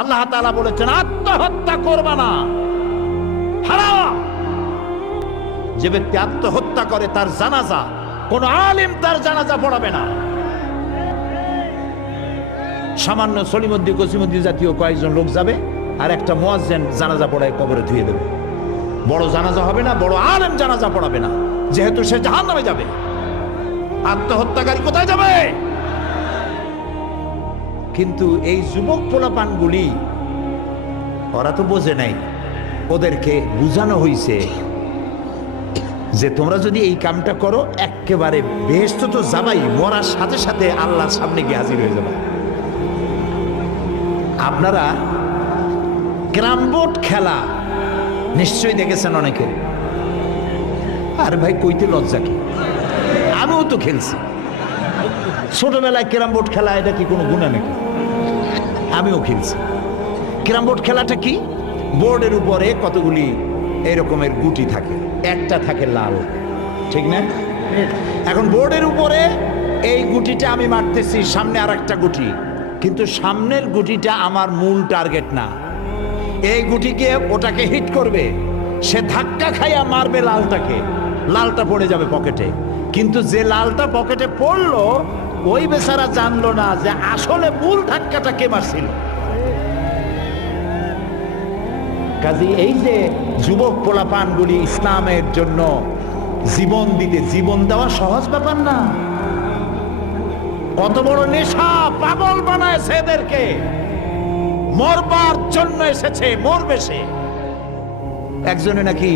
আল্লাহ তাআলা বলেছেন আত্মহত্যা করবা না, হারাম। যে ব্যক্তি আত্মহত্যা করে তার জানাজা কোন আলেম তার জানাজা পড়াবে না। সামান্য সলিমুদ্দিন কসিমুদ্দিন জাতীয় কয়েকজন লোক যাবে, আর একটা মুয়াজ্জিন জানাজা পড়ায় কবরে ধুয়ে দেবে। বড় জানাজা হবে না, বড় আলেম জানাজা পড়াবে না, যেহেতু সে জাহান্নামে যাবে। আত্মহত্যাকারী কোথায় যাবে? কিন্তু এই যুবক পোলাপানগুলি ওরা তো বোঝে নাই, ওদেরকে বুঝানো হয়েছে যে তোমরা যদি এই কামটা করো একেবারে বেহেশত তো যাবাই, মরার সাথে সাথে আল্লাহর সামনে গিয়ে হাজির হয়ে যাবে। আপনারা ক্যারাম বোর্ড খেলা নিশ্চয়ই দেখেছেন অনেকে। আর ভাই কইতে লজ্জা কি, আমিও তো খেলছি ছোটবেলায় ক্যারাম বোর্ড খেলা। এটা কি কোনো গুনাহ নাকি? আমিও খেলছি। ক্যারাম বোর্ড খেলাটা কি? বোর্ডের উপরে কতগুলি এরকমের গুটি থাকে, একটা থাকে লাল, ঠিক না? এখন বোর্ডের উপরে এই গুটিটা আমি মারতেছি, সামনে আর একটা গুটি, কিন্তু সামনের গুটিটা আমার মূল টার্গেট না। এই গুটিকে ওটাকে হিট করবে, সে ধাক্কা খাইয়া মারবে লালটাকে, লালটা পড়ে যাবে পকেটে। কিন্তু যে লালটা পকেটে পড়লো ওই বেচারা জানলো না যে আসলে মূল ধাক্কাটা কে মারছিল। কাজী এই যে যুবক পোলাপানগুলি ইসলামের জন্য জীবন দিতে, জীবন দেওয়া সহজ ব্যাপার না। কত বড় নেশা, পাগল বানায় এদেরকে, মরবার জন্য এসেছে, মরবে সে। একজনে নাকি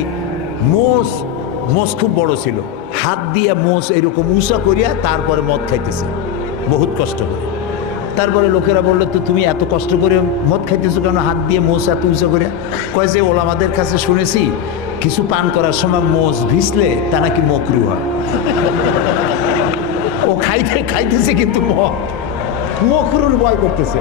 মোষ খুব বড় ছিল, হাত দিয়ে মোষ এরকম উঁচা করিয়া তারপরে মদ খাইতেছে বহুত কষ্ট করে। তারপরে লোকেরা বললো তো তুমি এত কষ্ট করে মদ খাইতেছো কেন, হাত দিয়ে মোষ এত উঁচা করিয়া? কয় যে ওলামাদের কাছে শুনেছি কিছু পান করার সময় মোষ ভিজলে তা নাকি মকরু হয়। ও খাইতেছে কিন্তু মকরুর ভয় করতেছে।